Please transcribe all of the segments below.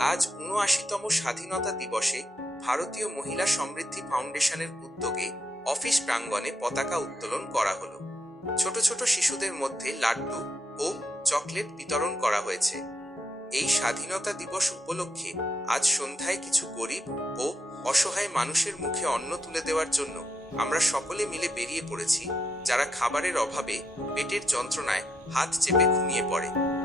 আজ উনআশিতম স্বাধীনতা দিবসে ভারতীয় মহিলা সমৃদ্ধি ফাউন্ডেশনের উদ্যোগে অফিস প্রাঙ্গণে পতাকা উত্তোলন করা হলো। ছোট ছোট শিশুদের মধ্যে লাড্ডু ও চকলেট বিতরণ করা হয়েছে। এই স্বাধীনতা দিবস উপলক্ষে আজ সন্ধ্যায় কিছু গরিব ও অসহায় মানুষের মুখে অন্ন তুলে দেওয়ার জন্য আমরা সকলে মিলে বেরিয়ে পড়েছি, যারা খাবারের অভাবে পেটের যন্ত্রণায় হাত চেপে ঘুমিয়ে পড়ে।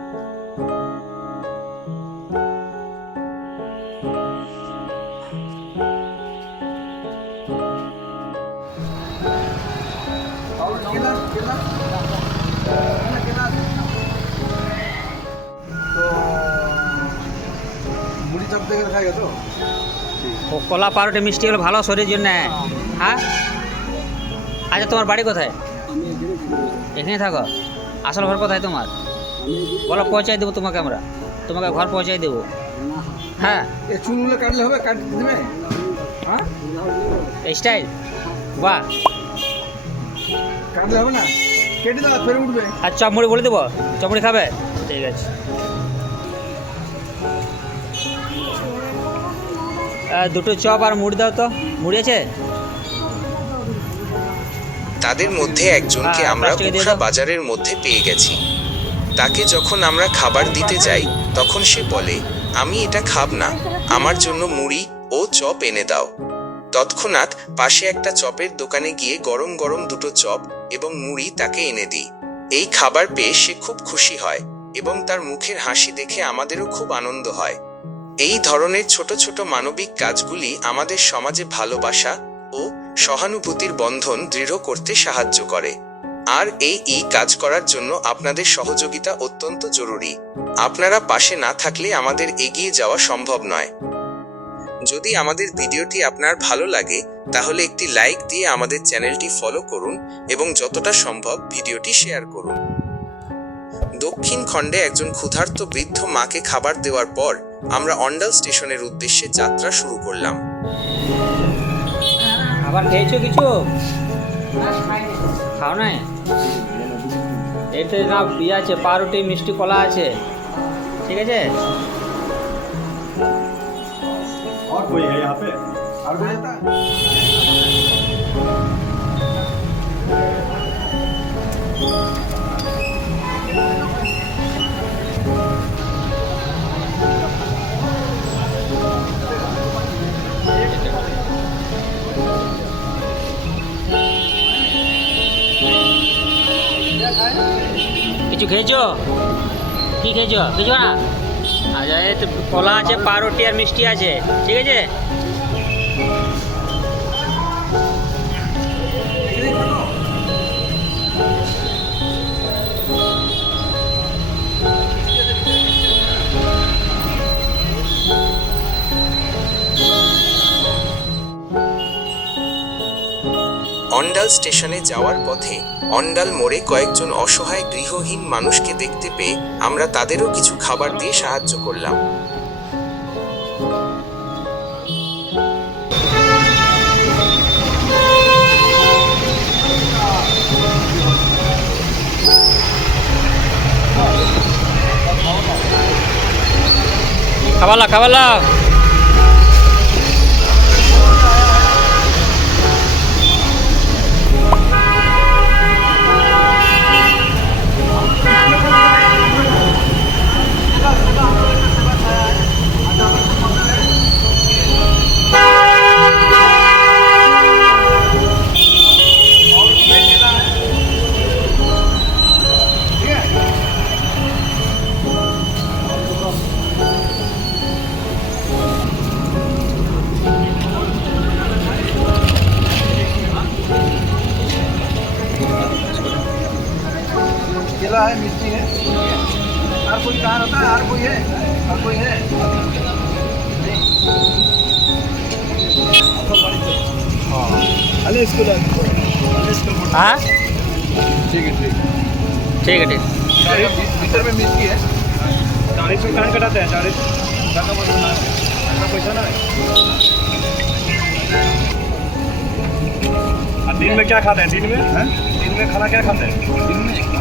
কলা পাউরুটি মিষ্টি হলে ভালো শরীরের জন্য। হ্যাঁ? আচ্ছা তোমার বাড়ি কোথায়? এখানে থাকো। আসল ঘর কোথায় তোমার? বলো পৌঁছাই দেবো তোমাকে আমরা। তোমাকে ঘর পৌঁছাই দেবো। হ্যাঁ। চুলগুলো কাটলে হবে? দেবে? হ্যাঁ? এই স্টাইল? বাহ। কাটলে হবে না? কেটে দাও ফেরে উঠবে। আর চপ মুড়ি বলে দেবো? চপ মুড়ি খাবে? ঠিক আছে। দুটো চপ আর মুড়ি দাও তো। মুড়ি আছে? তাদের মধ্যে একজনকে হ্যাঁ, আমরা দাও। বাজারের মধ্যে পেয়ে গেছি। তাকে যখন আমরা খাবার দিতে যাই তখন সে বলে আমি এটা খাব না। আমার জন্য মুড়ি ও চপ এনে দাও। তৎক্ষণাৎ পাশে একটা চপের দোকানে গিয়ে গরম গরম দুটো চপ এবং মুড়ি তাকে এনে দিই। এই খাবার পেয়ে সে খুব খুশি হয় এবং তার মুখের হাসি দেখে আমাদেরও খুব আনন্দ হয়। এই ধরনের ছোট ছোট মানবিক কাজগুলি আমাদের সমাজে ভালোবাসা ও সহানুভূতির বন্ধন দৃঢ় করতে সাহায্য করে। আর এই ই কাজ করার জন্য আপনাদের সহযোগিতা অত্যন্ত জরুরি। আপনারা পাশে না থাকলে আমাদের এগিয়ে যাওয়া সম্ভব নয়। যদি আমাদের ভিডিওটি আপনার ভালো লাগে, তাহলে একটি লাইক দিয়ে আমাদের চ্যানেলটি ফলো করুন এবং যতটা সম্ভব ভিডিওটি শেয়ার করুন। দক্ষিণ খণ্ডে একজন ক্ষুধার্ত বৃদ্ধ মাকে খাবার দেওয়ার পর আমরা অন্ডাল স্টেশনের উদ্দেশ্যে যাত্রা শুরু করলাম আবার খেয়েছো কিছু খাও নাই এতে না ইয়ে আছে পাউরুটি মিষ্টি কলা আছে ঠিক আছে और कोई है यहाँ पे और कोई आता কিছু খেয়েছো? কি খেয়েছো? খেয়েছো না? আচ্ছা কলা আছে পাউরুটি আর মিষ্টি আছে ঠিক আছে? অন্ডাল স্টেশনে যাওয়ার পথে অন্ডাল মোড়ে কয়েকজন অসহায় গৃহহীন মানুষকে দেখতে পেয়ে আমরা তাদেরও কিছু খাবার দিয়ে সাহায্য করলাম। খাবালা খাবালা केला है मिर्ची है। हर कोई कहाँ रहता है? हर कोई है। हर कोई है। हाँ। ठीक इसको हाँ? ठीक है ठीक। ठीक है ठीक। भीतर में मिर्ची है। चालीस में कान कटाते हैं चालीस। पैसा ना है। हाँ। दिन में क्या खाते हैं? दिन में? दिन में खाना क्या खाते हैं? दिन में?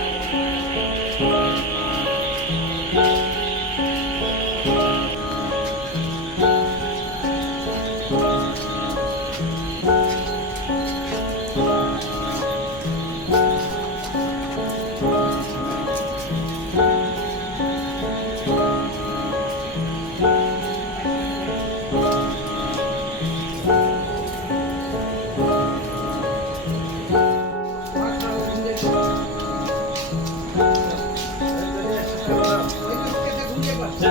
ঠিক আছে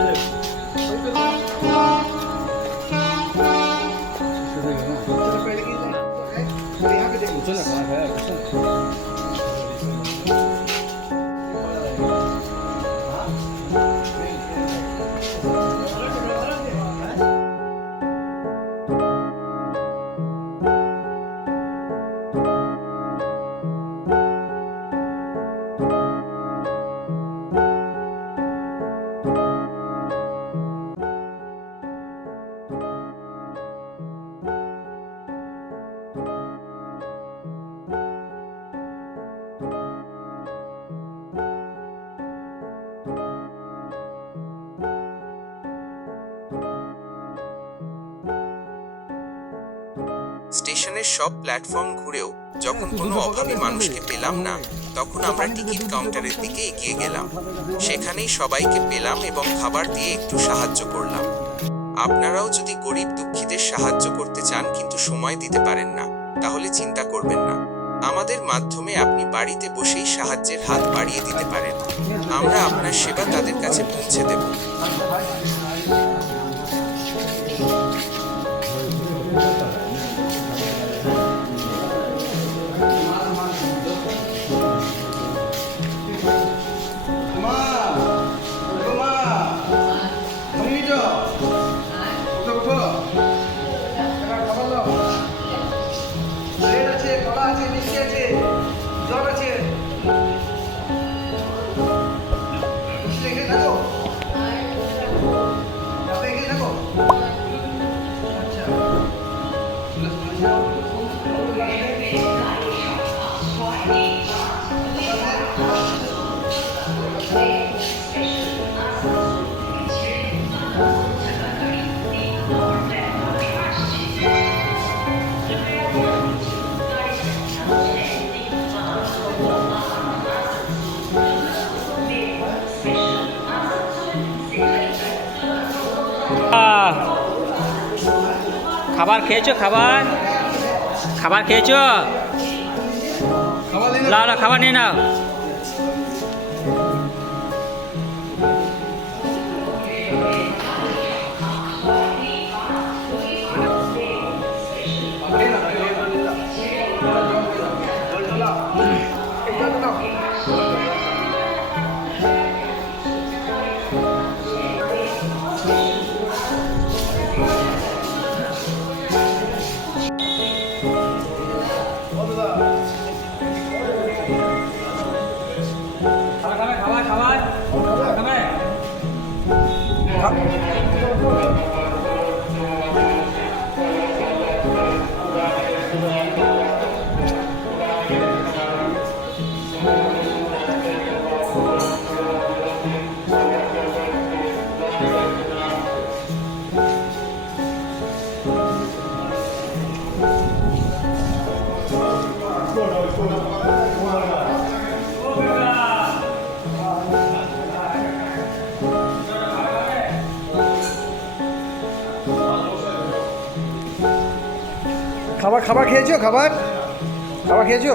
স্টেশনের সব প্ল্যাটফর্ম ঘুরেও যখন কোনো অভাবী মানুষকে পেলাম না তখন আমরা টিকিট কাউন্টারের দিকে এগিয়ে গেলাম। সেখানেই সবাইকে পেলাম এবং খাবার দিয়ে একটু সাহায্য করলাম। আপনারাও যদি গরিব দুঃখীদের সাহায্য করতে চান কিন্তু সময় দিতে পারেন না তাহলে চিন্তা করবেন না। আমাদের মাধ্যমে আপনি বাড়িতে বসেই সাহায্যের হাত বাড়িয়ে দিতে পারেন। আমরা আপনার সেবা তাদের কাছে পৌঁছে দেব। খাবার খেয়েছো খাবার? খাবার খেয়েছো? না লাও খাবার নিয়ে নাও। খাবার か খাবার খাবার খেয়েছো? খাবার? খাবার খেয়েছো?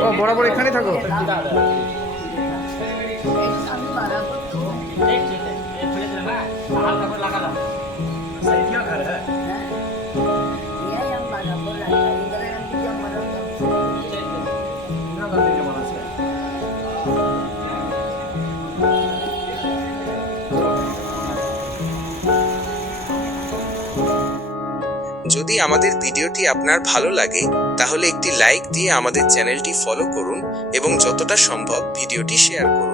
ও বরাবর এখানে থাকো। যদি আমাদের ভিডিওটি আপনার ভালো লাগে তাহলে একটি লাইক দিয়ে আমাদের চ্যানেলটি ফলো করুন এবং যতটা সম্ভব ভিডিওটি শেয়ার করুন।